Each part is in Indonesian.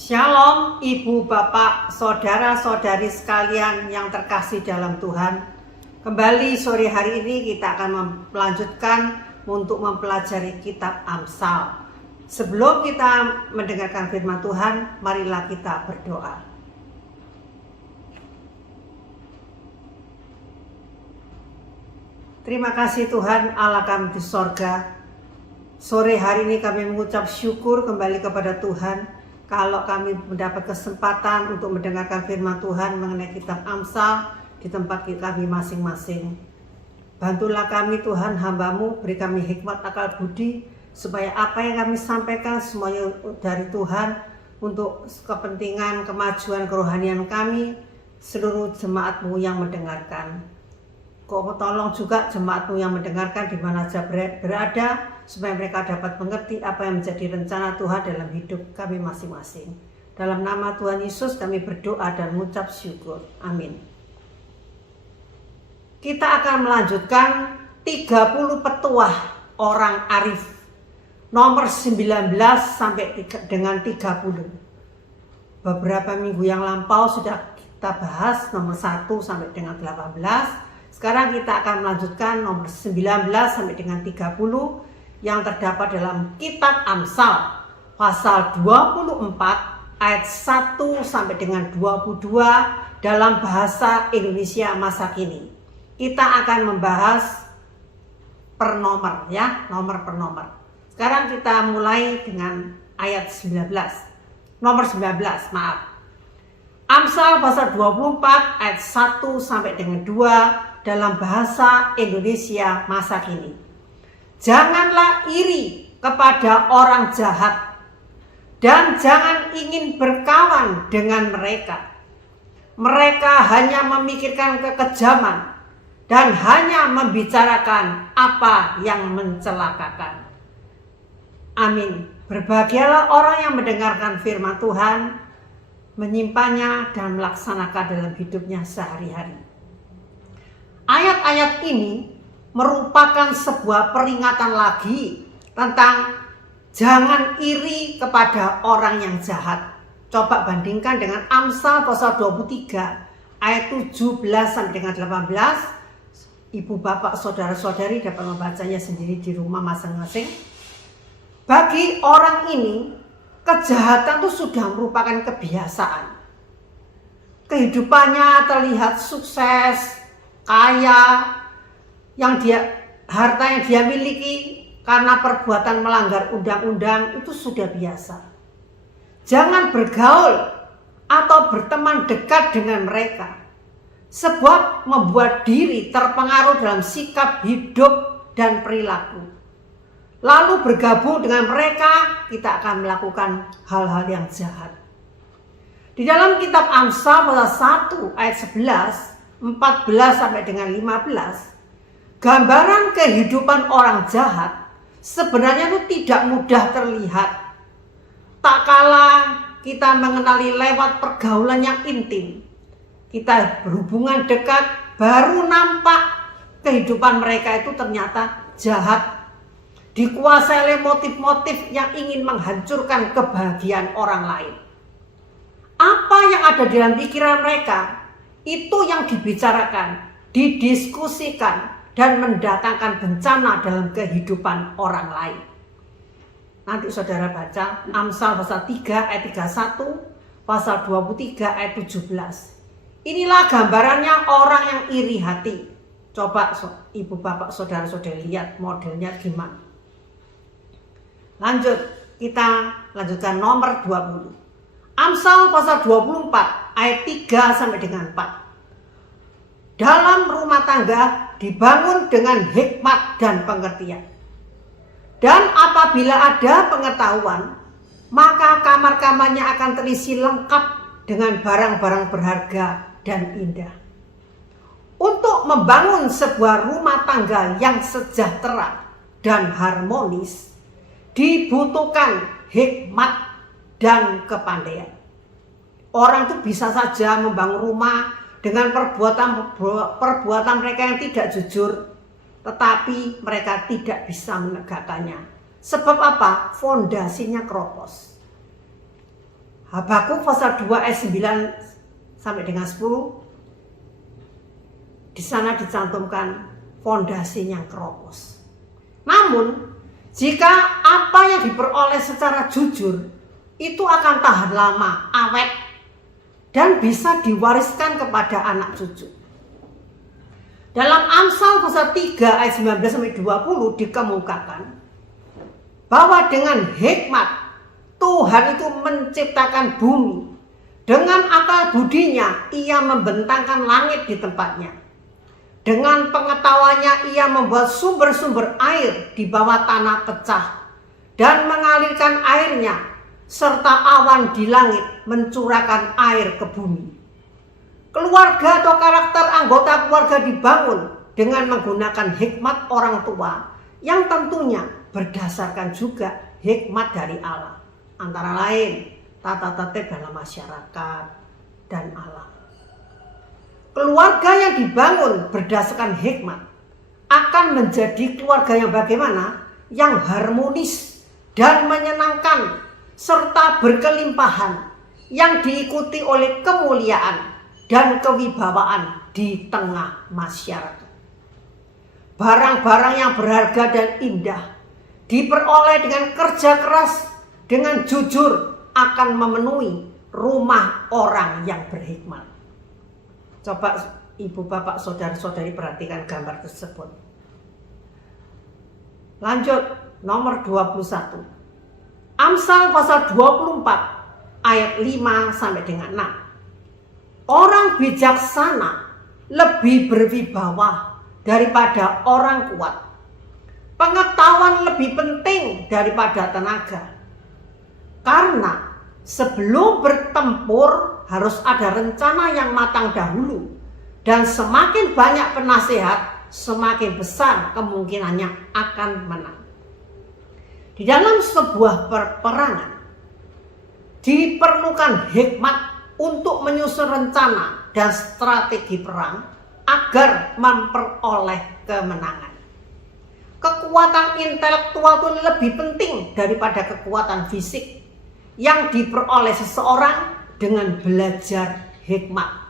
Shalom Ibu, Bapak, Saudara-saudari sekalian yang terkasih dalam Tuhan. Kembali sore hari ini kita akan melanjutkan untuk mempelajari kitab Amsal. Sebelum kita mendengarkan firman Tuhan, marilah kita berdoa. Terima kasih Tuhan Allah kami di sorga. Sore hari ini kami mengucap syukur kembali kepada Tuhan kalau kami mendapat kesempatan untuk mendengarkan firman Tuhan mengenai kitab Amsal di tempat kami masing-masing. Bantulah kami Tuhan, hamba-Mu, beri kami hikmat akal budi, supaya apa yang kami sampaikan semuanya dari Tuhan untuk kepentingan kemajuan kerohanian kami, seluruh jemaat-Mu yang mendengarkan. Kau tolong juga jemaat-Mu yang mendengarkan di mana saja berada, supaya mereka dapat mengerti apa yang menjadi rencana Tuhan dalam hidup kami masing-masing. Dalam nama Tuhan Yesus kami berdoa dan mengucap syukur. Amin. Kita akan melanjutkan 30 petuah orang arif. Nomor 19 sampai dengan 30. Beberapa minggu yang lampau sudah kita bahas nomor 1 sampai dengan 18. Sekarang kita akan melanjutkan nomor 19 sampai dengan 30 yang terdapat dalam kitab Amsal pasal 24 ayat 1 sampai dengan 22 dalam bahasa Indonesia masa kini. Kita akan membahas per nomor ya, nomor per nomor. Sekarang kita mulai dengan ayat 19. Nomor 19, maaf. Amsal pasal 24 ayat 1 sampai dengan 2 dalam bahasa Indonesia masa kini. Janganlah iri kepada orang jahat dan jangan ingin berkawan dengan mereka. Mereka hanya memikirkan kekejaman dan hanya membicarakan apa yang mencelakakan. Amin. Berbahagialah orang yang mendengarkan firman Tuhan, menyimpannya dan melaksanakan dalam hidupnya sehari-hari. Ayat-ayat ini merupakan sebuah peringatan lagi tentang jangan iri kepada orang yang jahat. Coba bandingkan dengan Amsal pasal 23 ayat 17 sampai dengan 18. Ibu, bapak, saudara-saudari dapat membacanya sendiri di rumah masing-masing. Bagi orang ini, kejahatan itu sudah merupakan kebiasaan. Kehidupannya terlihat sukses, kaya, harta yang dia miliki karena perbuatan melanggar undang-undang itu sudah biasa. Jangan bergaul atau berteman dekat dengan mereka, sebab membuat diri terpengaruh dalam sikap hidup dan perilaku. Lalu bergabung dengan mereka, kita akan melakukan hal-hal yang jahat. Di dalam kitab Amsal pasal 1 ayat 11, 14 sampai dengan 15, gambaran kehidupan orang jahat sebenarnya itu tidak mudah terlihat. Tak kalah kita mengenali lewat pergaulan yang intim, kita berhubungan dekat, baru nampak kehidupan mereka itu ternyata jahat, dikuasai oleh motif-motif yang ingin menghancurkan kebahagiaan orang lain. Apa yang ada di dalam pikiran mereka, itu yang dibicarakan, didiskusikan, dan mendatangkan bencana dalam kehidupan orang lain. Nanti saudara baca Amsal pasal 3 ayat 31, pasal 23 ayat 17. Inilah gambarannya orang yang iri hati. Coba ibu, bapak, saudara-saudari lihat modelnya gimana. Lanjut, kita lanjutkan nomor 20. Amsal pasal 24 ayat 3 sampai dengan 4. Dalam rumah tangga dibangun dengan hikmat dan pengertian. Dan apabila ada pengetahuan, maka kamar-kamarnya akan terisi lengkap dengan barang-barang berharga dan indah. Untuk membangun sebuah rumah tangga yang sejahtera dan harmonis, dibutuhkan hikmat dan kepandaian. Orang itu bisa saja membangun rumah dengan perbuatan mereka yang tidak jujur, tetapi mereka tidak bisa menegakkannya. Sebab apa? Fondasinya keropos. Habakuk pasal 2 ayat 9 sampai dengan 10. Di sana dicantumkan fondasi yang keropos. Namun, jika apa yang diperoleh secara jujur itu akan tahan lama, awet, dan bisa diwariskan kepada anak cucu. Dalam Amsal pasal 3 ayat 19 sampai 20 dikemukakan bahwa dengan hikmat Tuhan itu menciptakan bumi. Dengan akal budinya ia membentangkan langit di tempatnya. Dengan pengetahuannya ia membuat sumber-sumber air di bawah tanah pecah dan mengalirkan airnya, serta awan di langit mencurahkan air ke bumi. Keluarga atau karakter anggota keluarga dibangun dengan menggunakan hikmat orang tua yang tentunya berdasarkan juga hikmat dari Allah. Antara lain tata tertib dalam masyarakat dan alam. Keluarga yang dibangun berdasarkan hikmat akan menjadi keluarga yang bagaimana? Yang harmonis dan menyenangkan serta berkelimpahan, yang diikuti oleh kemuliaan dan kewibawaan di tengah masyarakat. Barang-barang yang berharga dan indah diperoleh dengan kerja keras, dengan jujur akan memenuhi rumah orang yang berhikmat. Coba ibu, bapak, saudara-saudari perhatikan gambar tersebut. Lanjut, nomor 21. Amsal pasal 24 ayat 5 sampai dengan 6. Orang bijaksana lebih berwibawa daripada orang kuat. Pengetahuan lebih penting daripada tenaga. Karena sebelum bertempur harus ada rencana yang matang dahulu. Dan semakin banyak penasehat, semakin besar kemungkinannya akan menang. Di dalam sebuah peperangan diperlukan hikmat untuk menyusun rencana dan strategi perang agar memperoleh kemenangan. Kekuatan intelektual itu lebih penting daripada kekuatan fisik yang diperoleh seseorang dengan belajar hikmat.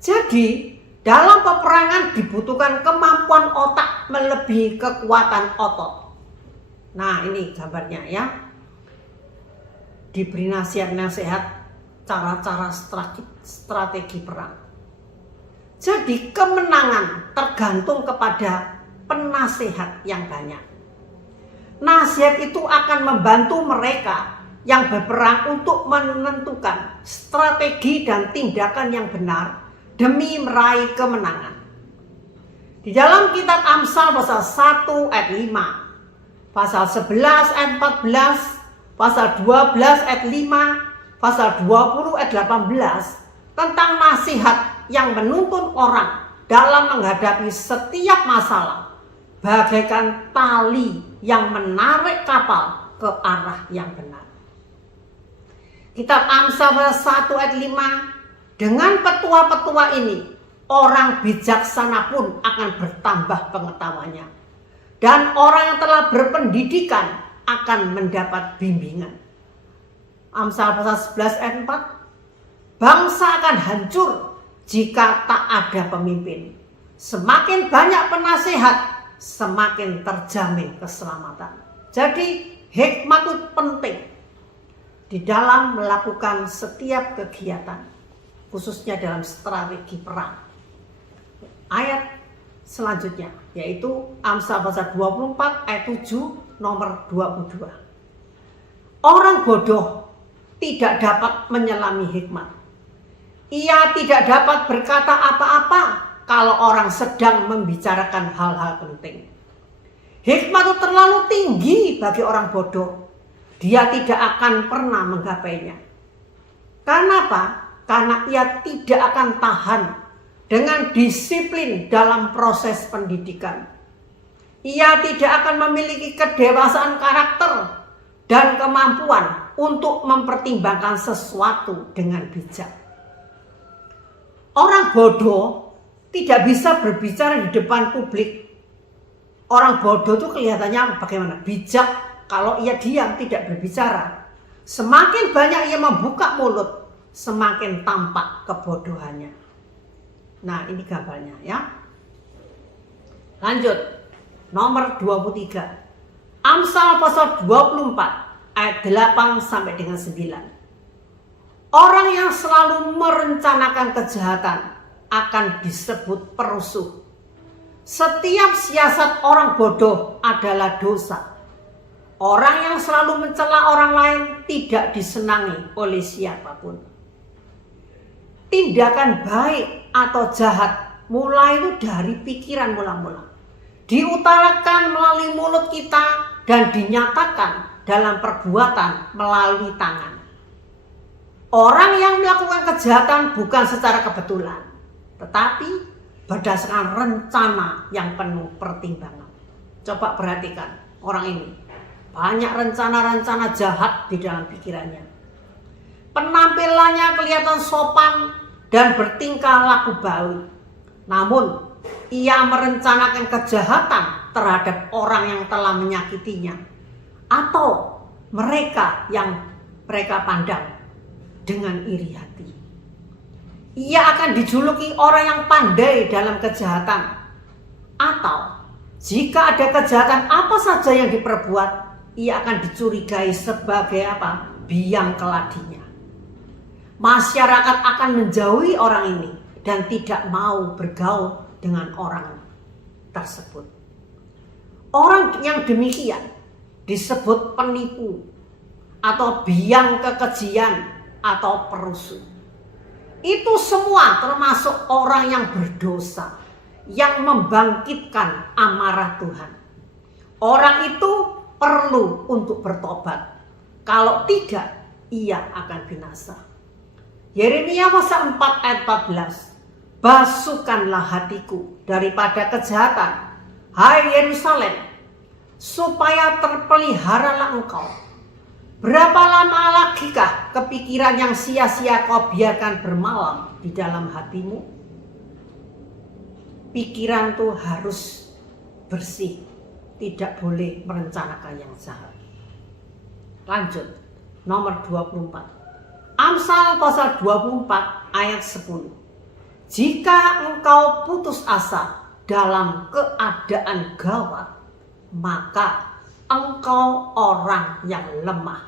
Jadi, dalam peperangan dibutuhkan kemampuan otak melebihi kekuatan otot. Nah, ini gambarnya ya. Diberi nasihat-nasihat cara-cara strategi perang. Jadi, kemenangan tergantung kepada penasehat yang banyak. Nasihat itu akan membantu mereka yang berperang untuk menentukan strategi dan tindakan yang benar demi meraih kemenangan. Di dalam kitab Amsal pasal 1 ayat 5, pasal 11 ayat 14, pasal 12 ayat 5, pasal 20 ayat 18 tentang nasihat yang menuntun orang dalam menghadapi setiap masalah bagaikan tali yang menarik kapal ke arah yang benar. Kitab Amsal pasal 1 ayat 5, dengan petua-petua ini orang bijaksana pun akan bertambah pengetahuannya, dan orang yang telah berpendidikan akan mendapat bimbingan. Amsal pasal 11 ayat 4, bangsa akan hancur jika tak ada pemimpin. Semakin banyak penasehat, semakin terjamin keselamatan. Jadi hikmat itu penting di dalam melakukan setiap kegiatan, khususnya dalam strategi perang. Ayat selanjutnya yaitu Amsal pasal 24 ayat 7 nomor 22. Orang bodoh tidak dapat menyelami hikmat. Ia tidak dapat berkata apa-apa kalau orang sedang membicarakan hal-hal penting. Hikmat itu terlalu tinggi bagi orang bodoh. Dia tidak akan pernah menggapainya. Karena apa? Karena ia tidak akan tahan dengan disiplin dalam proses pendidikan. Ia tidak akan memiliki kedewasaan karakter dan kemampuan untuk mempertimbangkan sesuatu dengan bijak. Orang bodoh tidak bisa berbicara di depan publik. Orang bodoh itu kelihatannya bagaimana? Bijak kalau ia diam tidak berbicara. Semakin banyak ia membuka mulut, semakin tampak kebodohannya. Nah, ini gambarnya ya. Lanjut, nomor 23. Amsal pasal 24 ayat 8 sampai dengan 9. Orang yang selalu merencanakan kejahatan akan disebut perusuh. Setiap siasat orang bodoh adalah dosa. Orang yang selalu mencela orang lain tidak disenangi oleh siapapun. Tindakan baik atau jahat mulai itu dari pikiran mula-mula. Diutarakan melalui mulut kita dan dinyatakan dalam perbuatan melalui tangan. Orang yang melakukan kejahatan bukan secara kebetulan, tetapi berdasarkan rencana yang penuh pertimbangan. Coba perhatikan orang ini. Banyak rencana-rencana jahat di dalam pikirannya. Penampilannya kelihatan sopan dan bertingkah laku baik. Namun, ia merencanakan kejahatan terhadap orang yang telah menyakitinya atau mereka yang mereka pandang dengan iri hati. Ia akan dijuluki orang yang pandai dalam kejahatan, atau jika ada kejahatan apa saja yang diperbuat, ia akan dicurigai sebagai apa? Biang keladinya. Masyarakat akan menjauhi orang ini dan tidak mau bergaul dengan orang tersebut. Orang yang demikian disebut penipu atau biang kekejian atau perusuh. Itu semua termasuk orang yang berdosa, yang membangkitkan amarah Tuhan. Orang itu perlu untuk bertobat. Kalau tidak, ia akan binasa. Yeremia pasal 4 ayat 14. Basuhkanlah hatiku daripada kejahatan, hai Yerusalem, supaya terpeliharalah engkau. Berapa lama lagikah kepikiran yang sia-sia kau biarkan bermalam di dalam hatimu? Pikiran tuh harus bersih, tidak boleh merencanakan yang jahat. Lanjut, nomor 24. Amsal pasal 24 ayat 10. Jika engkau putus asa dalam keadaan gawat, maka engkau orang yang lemah.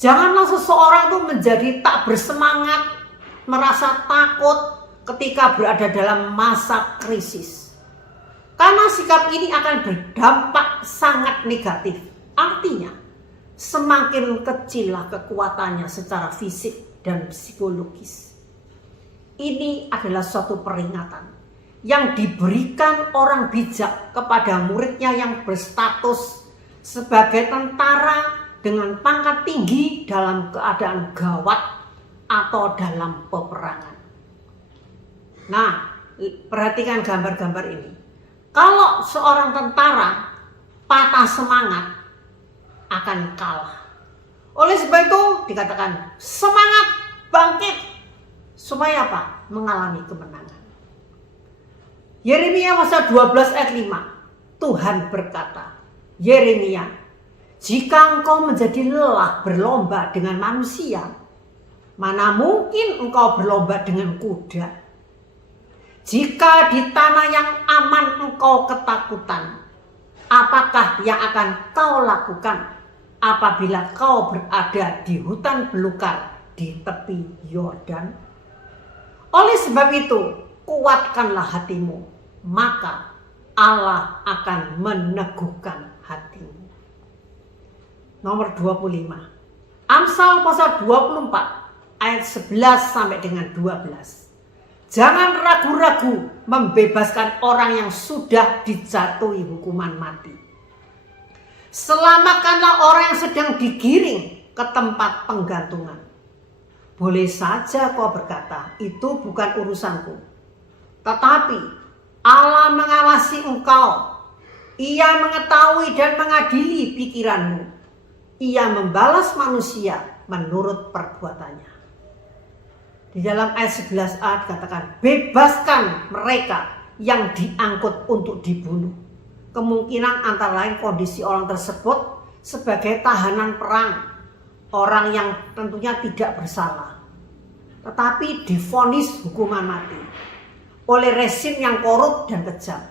Janganlah seseorang itu menjadi tak bersemangat, merasa takut ketika berada dalam masa krisis. Karena sikap ini akan berdampak sangat negatif. Artinya, semakin kecillah kekuatannya secara fisik dan psikologis. Ini adalah suatu peringatan yang diberikan orang bijak kepada muridnya yang berstatus sebagai tentara dengan pangkat tinggi dalam keadaan gawat atau dalam peperangan. Nah, perhatikan gambar-gambar ini. Kalau seorang tentara patah semangat, akan kalah. Oleh sebab itu dikatakan semangat, bangkit, supaya apa? Mengalami kemenangan. Yeremia pasal 12 ayat 5. Tuhan berkata, Yeremia, jika engkau menjadi lelah berlomba dengan manusia, mana mungkin engkau berlomba dengan kuda? Jika di tanah yang aman engkau ketakutan, apakah yang akan kau lakukan apabila kau berada di hutan belukar di tepi Yordan? Oleh sebab itu, kuatkanlah hatimu, maka Allah akan meneguhkan hatimu. Nomor 25. Amsal pasal 24 ayat 11 sampai dengan 12. Jangan ragu-ragu membebaskan orang yang sudah dijatuhi hukuman mati. Selamatkanlah orang yang sedang digiring ke tempat penggantungan. Boleh saja kau berkata, itu bukan urusanku. Tetapi Allah mengawasi engkau. Ia mengetahui dan mengadili pikiranmu. Ia membalas manusia menurut perbuatannya. Di dalam ayat 11a dikatakan, bebaskan mereka yang diangkut untuk dibunuh. Kemungkinan antara lain kondisi orang tersebut sebagai tahanan perang orang yang tentunya tidak bersalah, tetapi divonis hukuman mati oleh rezim yang korup dan kejam,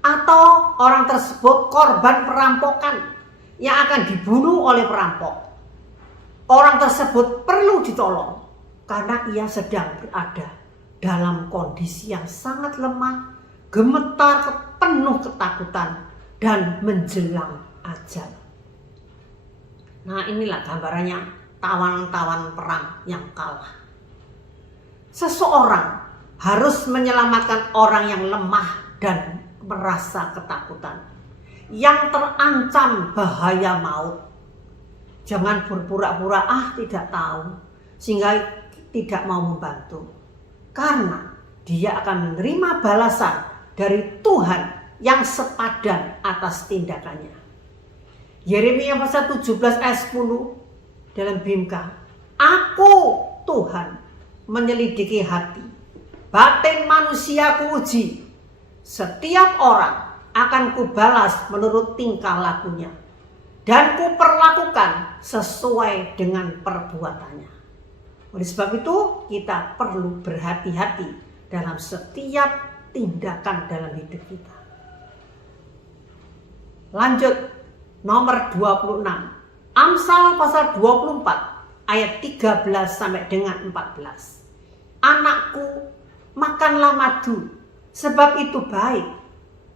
atau orang tersebut korban perampokan yang akan dibunuh oleh perampok. Orang tersebut perlu ditolong karena ia sedang berada dalam kondisi yang sangat lemah, gemetar, penuh ketakutan, dan menjelang ajal. Nah, inilah gambarannya tawanan-tawanan perang yang kalah. Seseorang harus menyelamatkan orang yang lemah dan merasa ketakutan, yang terancam bahaya maut. Jangan berpura-pura tidak tahu sehingga tidak mau membantu, karena dia akan menerima balasan dari Tuhan yang sepadan atas tindakannya. Yeremia pasal 17 ayat 10 dalam Bimka, Aku Tuhan menyelidiki hati, batin manusia kuuji, setiap orang akan kubalas menurut tingkah lakunya, dan kuperlakukan sesuai dengan perbuatannya. Oleh sebab itu kita perlu berhati-hati dalam setiap tindakan dalam hidup kita. Lanjut, nomor 26, Amsal pasal 24 ayat 13 sampai dengan 14. Anakku, makanlah madu, sebab itu baik.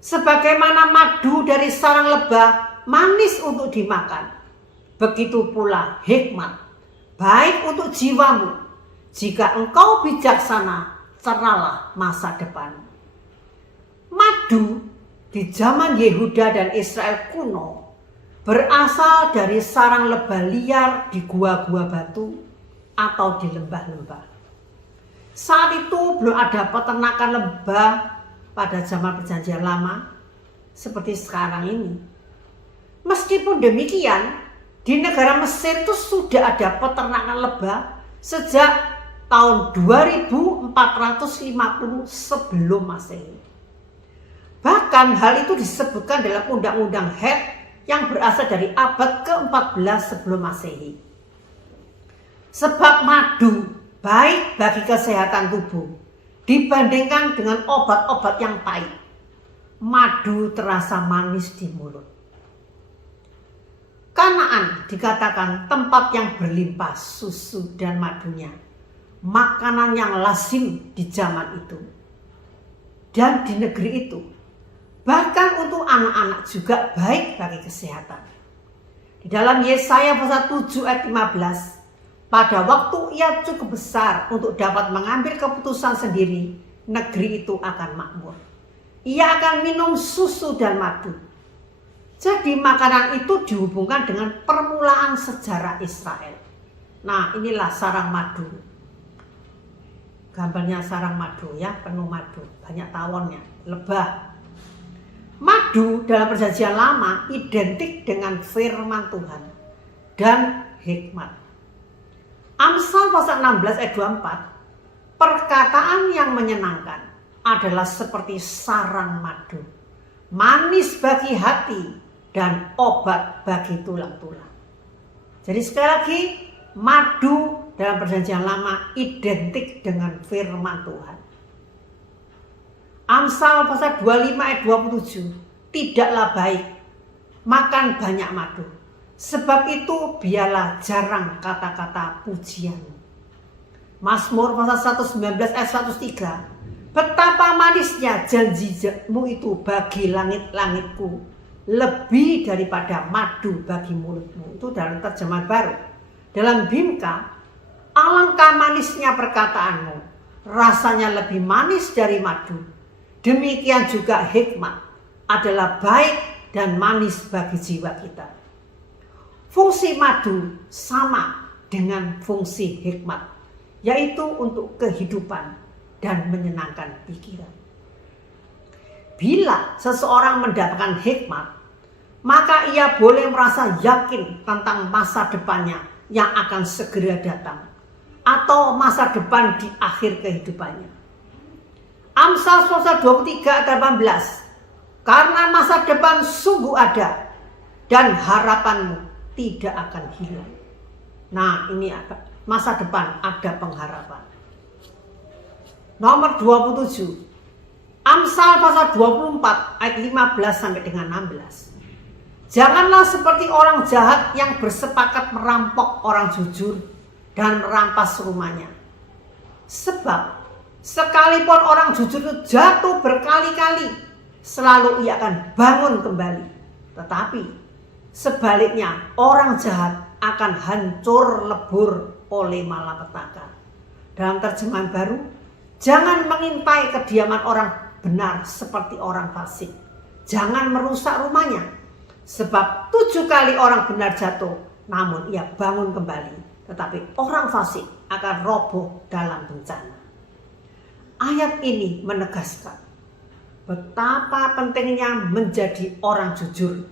Sebagaimana madu dari sarang lebah, manis untuk dimakan. Begitu pula hikmat, baik untuk jiwamu. Jika engkau bijaksana, cerahlah masa depan. Madu di zaman Yehuda dan Israel kuno berasal dari sarang lebah liar di gua-gua batu atau di lembah-lembah. Saat itu belum ada peternakan lebah pada zaman Perjanjian Lama seperti sekarang ini. Meskipun demikian, di negara Mesir itu sudah ada peternakan lebah sejak tahun 2450 sebelum Masehi. Bahkan hal itu disebutkan dalam Undang-Undang Het yang berasal dari abad ke-14 sebelum Masehi. Sebab madu baik bagi kesehatan tubuh dibandingkan dengan obat-obat yang pahit. Madu terasa manis di mulut. Kanaan dikatakan tempat yang berlimpah susu dan madunya, makanan yang lazim di zaman itu. Dan di negeri itu, bahkan untuk anak-anak juga baik bagi kesehatan. Di dalam Yesaya pasal 7 ayat 15, pada waktu ia cukup besar untuk dapat mengambil keputusan sendiri, negeri itu akan makmur. Ia akan minum susu dan madu. Jadi makanan itu dihubungkan dengan permulaan sejarah Israel. Nah, inilah sarang madu. Gambarnya sarang madu ya, penuh madu, banyak tawonnya, lebah. Madu dalam Perjanjian Lama identik dengan firman Tuhan dan hikmat. Amsal pasal 16 ayat 24, perkataan yang menyenangkan adalah seperti sarang madu, manis bagi hati dan obat bagi tulang-tulang. Jadi sekali lagi, madu dalam Perjanjian Lama identik dengan firman Tuhan. Amsal pasal 25 ayat 27, tidaklah baik makan banyak madu, sebab itu biarlah jarang kata-kata pujian. Mazmur pasal 119 ayat 103, betapa manisnya janjimu itu bagi langit-langitku, lebih daripada madu bagi mulutmu. Itu dalam terjemahan baru. Dalam Bimka, alangkah manisnya perkataanmu, rasanya lebih manis dari madu. Demikian juga hikmat adalah baik dan manis bagi jiwa kita. Fungsi madu sama dengan fungsi hikmat, yaitu untuk kehidupan dan menyenangkan pikiran. Bila seseorang mendapatkan hikmat, maka ia boleh merasa yakin tentang masa depannya yang akan segera datang, atau masa depan di akhir kehidupannya. Amsal pasal 23 ayat 18, karena masa depan sungguh ada dan harapanmu tidak akan hilang. Nah, ini masa depan ada pengharapan. Nomor 27. Amsal pasal 24 ayat 15 sampai dengan 16. Janganlah seperti orang jahat yang bersepakat merampok orang jujur dan merampas rumahnya. Sebab sekalipun orang jujur itu jatuh berkali-kali, selalu ia akan bangun kembali. Tetapi sebaliknya orang jahat akan hancur lebur oleh malapetaka. Dalam terjemahan baru, jangan mengintai kediaman orang benar seperti orang fasik. Jangan merusak rumahnya. Sebab 7 kali orang benar jatuh, namun ia bangun kembali. Tetapi orang fasik akan roboh dalam bencana. Ayat ini menegaskan betapa pentingnya menjadi orang jujur,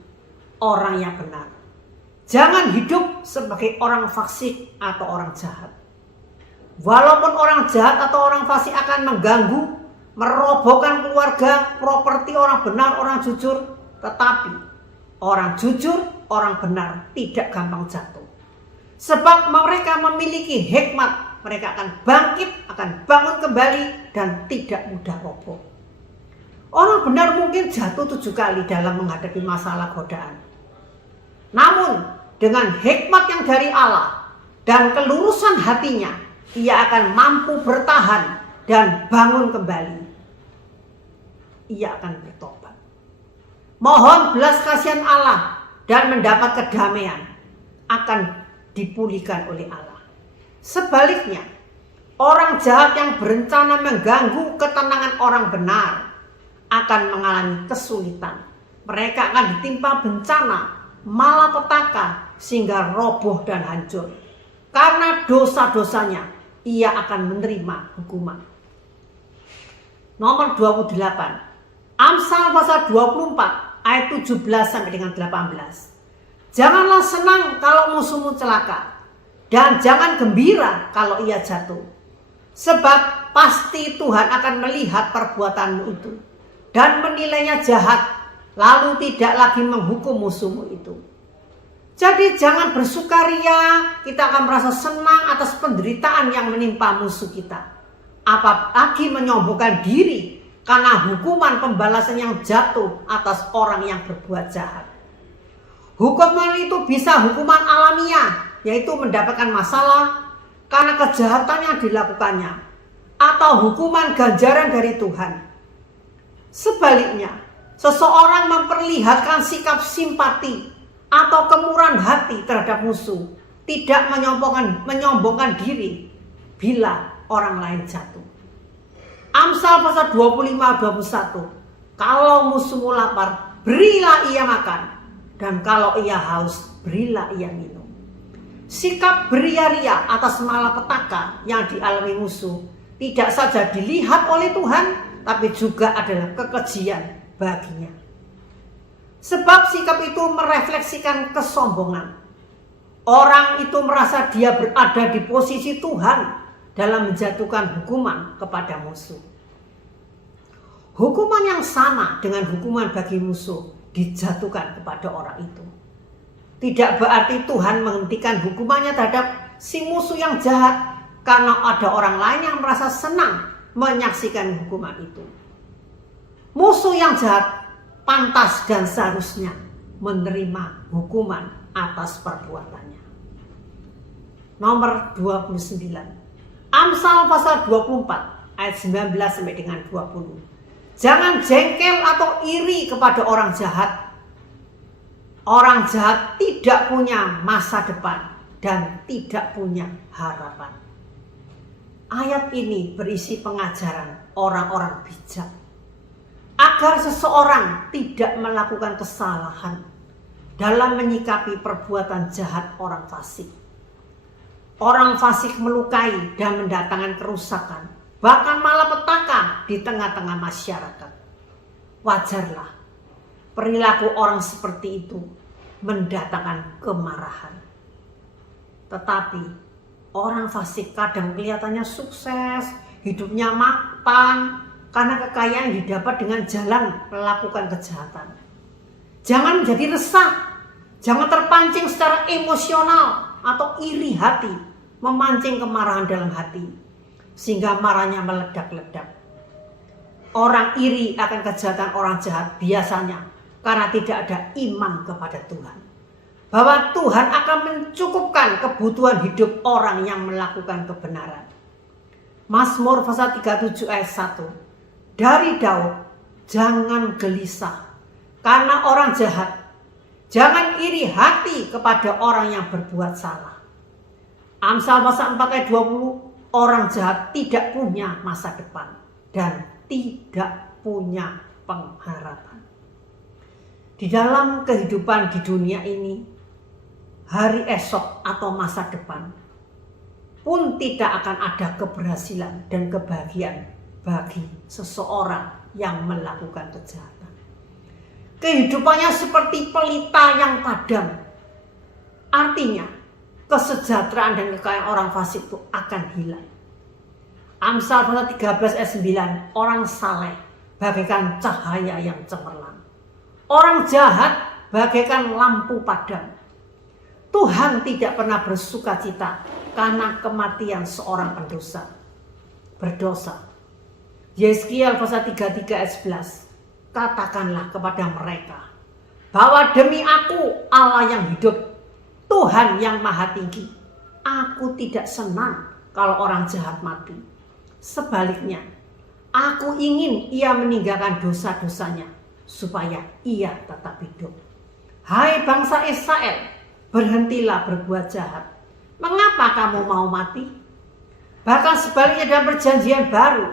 orang yang benar. Jangan hidup sebagai orang fasik atau orang jahat. Walaupun orang jahat atau orang fasik akan mengganggu, merobohkan keluarga, properti orang benar, orang jujur, tetapi orang jujur, orang benar tidak gampang jatuh. Sebab mereka memiliki hikmat, mereka akan bangkit, akan bangun kembali dan tidak mudah roboh. Orang benar mungkin jatuh 7 kali dalam menghadapi masalah godaan. Namun dengan hikmat yang dari Allah dan kelurusan hatinya, ia akan mampu bertahan dan bangun kembali. Ia akan bertobat. Mohon belas kasihan Allah dan mendapat kedamaian akan dipulihkan oleh Allah. Sebaliknya, orang jahat yang berencana mengganggu ketenangan orang benar akan mengalami kesulitan. Mereka akan ditimpa bencana, malapetaka sehingga roboh dan hancur. Karena dosa-dosanya, ia akan menerima hukuman. Nomor 28. Amsal pasal 24 ayat 17 sampai dengan 18. Janganlah senang kalau musuhmu celaka, dan jangan gembira kalau ia jatuh. Sebab pasti Tuhan akan melihat perbuatanmu itu dan menilainya jahat, lalu tidak lagi menghukum musuhmu itu. Jadi jangan bersukaria, kita akan merasa senang atas penderitaan yang menimpa musuh kita. Apalagi menyombongkan diri karena hukuman pembalasan yang jatuh atas orang yang berbuat jahat. Hukuman itu bisa hukuman alamiah, yaitu mendapatkan masalah karena kejahatan yang dilakukannya, atau hukuman ganjaran dari Tuhan. Sebaliknya, seseorang memperlihatkan sikap simpati atau kemurahan hati terhadap musuh, tidak menyombongkan diri bila orang lain jatuh. Amsal pasal 25-21. Kalau musuhmu lapar, berilah ia makan, dan kalau ia haus, berilah ia minum. Sikap beria-ria atas malapetaka yang dialami musuh tidak saja dilihat oleh Tuhan, tapi juga adalah kekejian baginya. Sebab sikap itu merefleksikan kesombongan. Orang itu merasa dia berada di posisi Tuhan dalam menjatuhkan hukuman kepada musuh. Hukuman yang sama dengan hukuman bagi musuh dijatuhkan kepada orang itu. Tidak berarti Tuhan menghentikan hukumannya terhadap si musuh yang jahat karena ada orang lain yang merasa senang menyaksikan hukuman itu. Musuh yang jahat pantas dan seharusnya menerima hukuman atas perbuatannya. Nomor 29. Amsal pasal 24 ayat 19 sampai dengan 20. Jangan jengkel atau iri kepada orang jahat. Orang jahat tidak punya masa depan dan tidak punya harapan. Ayat ini berisi pengajaran orang-orang bijak agar seseorang tidak melakukan kesalahan dalam menyikapi perbuatan jahat orang fasik. Orang fasik melukai dan mendatangkan kerusakan, bahkan malapetaka di tengah-tengah masyarakat. Wajarlah perilaku orang seperti itu mendatangkan kemarahan. Tetapi orang fasik kadang kelihatannya sukses, hidupnya mapan, karena kekayaan didapat dengan jalan melakukan kejahatan. Jangan menjadi resah, jangan terpancing secara emosional atau iri hati memancing kemarahan dalam hati, sehingga marahnya meledak-ledak. Orang iri akan kejahatan orang jahat biasanya karena tidak ada iman kepada Tuhan, bahwa Tuhan akan mencukupkan kebutuhan hidup orang yang melakukan kebenaran. Mazmur pasal 37 ayat 1. Dari Daud, jangan gelisah karena orang jahat, jangan iri hati kepada orang yang berbuat salah. Amsal pasal 4 ayat 20, orang jahat tidak punya masa depan dan tidak punya pengharapan. Di dalam kehidupan di dunia ini, hari esok atau masa depan pun tidak akan ada keberhasilan dan kebahagiaan bagi seseorang yang melakukan kejahatan. Kehidupannya seperti pelita yang padam. Artinya, kesejahteraan dan kekayaan orang fasik itu akan hilang. Amsal pasal 13 ayat 9, orang saleh bagaikan cahaya yang cemerlang, orang jahat bagaikan lampu padam. Tuhan tidak pernah bersukacita karena kematian seorang berdosa. Yeskiel pasal 33 ayat 11, katakanlah kepada mereka bahwa demi aku Allah yang hidup, Tuhan yang maha tinggi, aku tidak senang kalau orang jahat mati. Sebaliknya, aku ingin ia meninggalkan dosa-dosanya supaya ia tetap hidup. Hai bangsa Israel, berhentilah berbuat jahat. Mengapa kamu mau mati? Bahkan sebaliknya dalam perjanjian baru,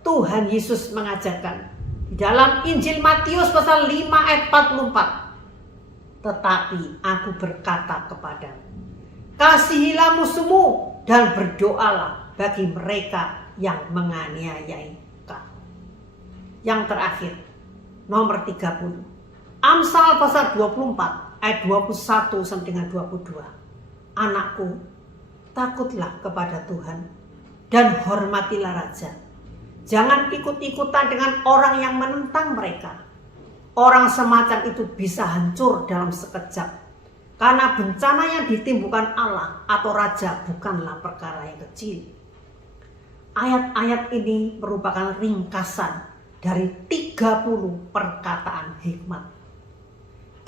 Tuhan Yesus mengajarkan di dalam Injil Matius pasal 5 ayat 44. Tetapi aku berkata kepadamu, kasihilah musuhmu dan berdoalah bagi mereka yang menganiayai kamu. Yang terakhir, nomor 30. Amsal pasal 24 ayat 21 sampai dengan 22. Anakku, takutlah kepada Tuhan dan hormatilah raja. Jangan ikut-ikutan dengan orang yang menentang mereka. Orang semacam itu bisa hancur dalam sekejap, karena bencana yang ditimbulkan Allah atau raja bukanlah perkara yang kecil. Ayat-ayat ini merupakan ringkasan dari 30 perkataan hikmat.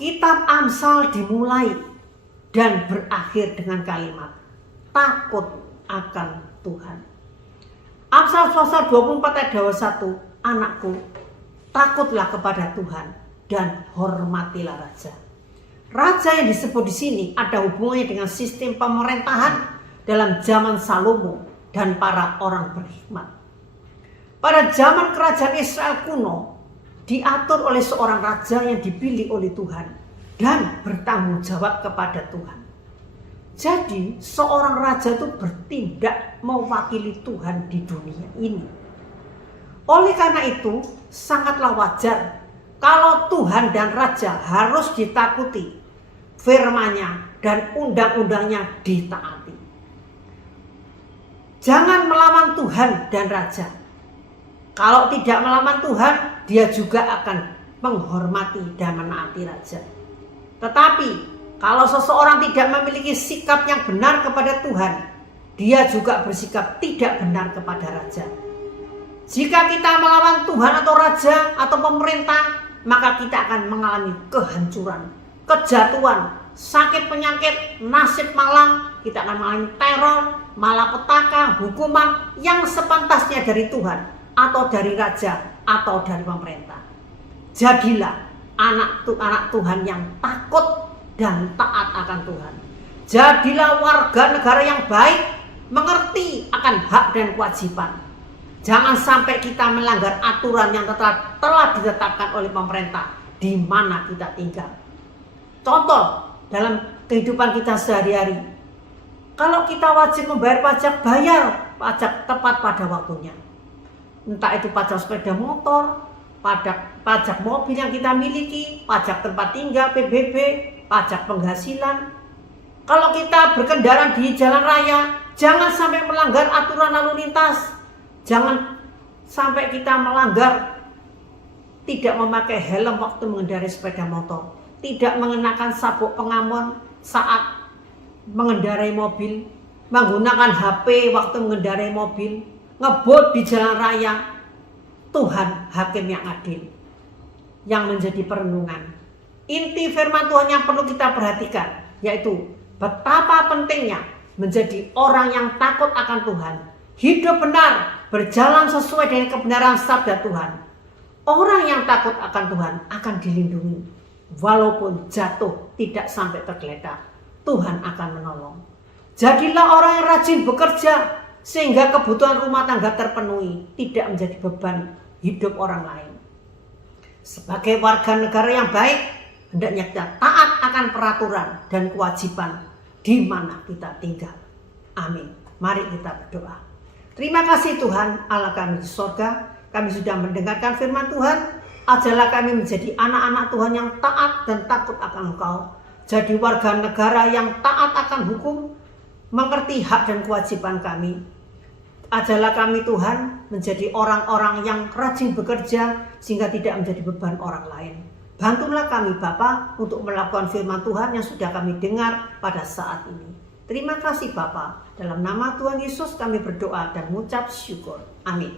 Kitab Amsal dimulai dan berakhir dengan kalimat takut akan Tuhan. Amsal pasal 24 ayat 21, anakku, takutlah kepada Tuhan dan hormatilah raja. Raja yang disebut di sini ada hubungannya dengan sistem pemerintahan dalam zaman Salomo dan para orang berhikmat. Pada zaman kerajaan Israel kuno, diatur oleh seorang raja yang dipilih oleh Tuhan dan bertanggung jawab kepada Tuhan. Jadi seorang raja itu bertindak mewakili Tuhan di dunia ini. Oleh karena itu sangatlah wajar kalau Tuhan dan raja harus ditakuti, firman-Nya dan undang-undangnya ditaati. Jangan melawan Tuhan dan raja. Kalau tidak melawan Tuhan, dia juga akan menghormati dan menaati raja. Tetapi kalau seseorang tidak memiliki sikap yang benar kepada Tuhan, dia juga bersikap tidak benar kepada raja. Jika kita melawan Tuhan atau raja atau pemerintah, maka kita akan mengalami kehancuran, kejatuhan, sakit penyakit, nasib malang. Kita akan mengalami teror, malapetaka, hukuman yang sepantasnya dari Tuhan atau dari raja atau dari pemerintah. Jadilah anak Tuhan yang takut dan taat akan Tuhan. Jadilah warga negara yang baik, mengerti akan hak dan kewajiban. Jangan sampai kita melanggar aturan yang telah ditetapkan oleh pemerintah di mana kita tinggal. Contoh dalam kehidupan kita sehari-hari. Kalau kita wajib membayar pajak, bayar pajak tepat pada waktunya. Entah itu pajak sepeda motor, pajak mobil yang kita miliki, pajak tempat tinggal, PBB, pajak penghasilan. Kalau kita berkendara di jalan raya, jangan sampai melanggar aturan lalu lintas. Jangan sampai kita melanggar tidak memakai helm waktu mengendarai sepeda motor, tidak mengenakan sabuk pengaman saat mengendarai mobil, menggunakan HP waktu mengendarai mobil, ngebut di jalan raya. Tuhan hakim yang adil yang menjadi perenungan. Inti firman Tuhan yang perlu kita perhatikan yaitu betapa pentingnya menjadi orang yang takut akan Tuhan, hidup benar, berjalan sesuai dengan kebenaran sabda Tuhan. Orang yang takut akan Tuhan akan dilindungi, walaupun jatuh tidak sampai tergeletak, Tuhan akan menolong. Jadilah orang yang rajin bekerja sehingga kebutuhan rumah tangga terpenuhi, tidak menjadi beban hidup orang lain. Sebagai warga negara yang baik, hendaknya kita taat akan peraturan dan kewajiban di mana kita tinggal. Amin. Mari kita berdoa. Terima kasih Tuhan Allah kami di surga. Kami sudah mendengarkan firman Tuhan. Ajarlah kami menjadi anak-anak Tuhan yang taat dan takut akan Engkau. Jadi warga negara yang taat akan hukum, mengerti hak dan kewajiban kami. Ajarlah kami Tuhan menjadi orang-orang yang rajin bekerja sehingga tidak menjadi beban orang lain. Bantulah kami Bapa untuk melakukan firman Tuhan yang sudah kami dengar pada saat ini. Terima kasih Bapa. Dalam nama Tuhan Yesus kami berdoa dan mengucap syukur. Amin.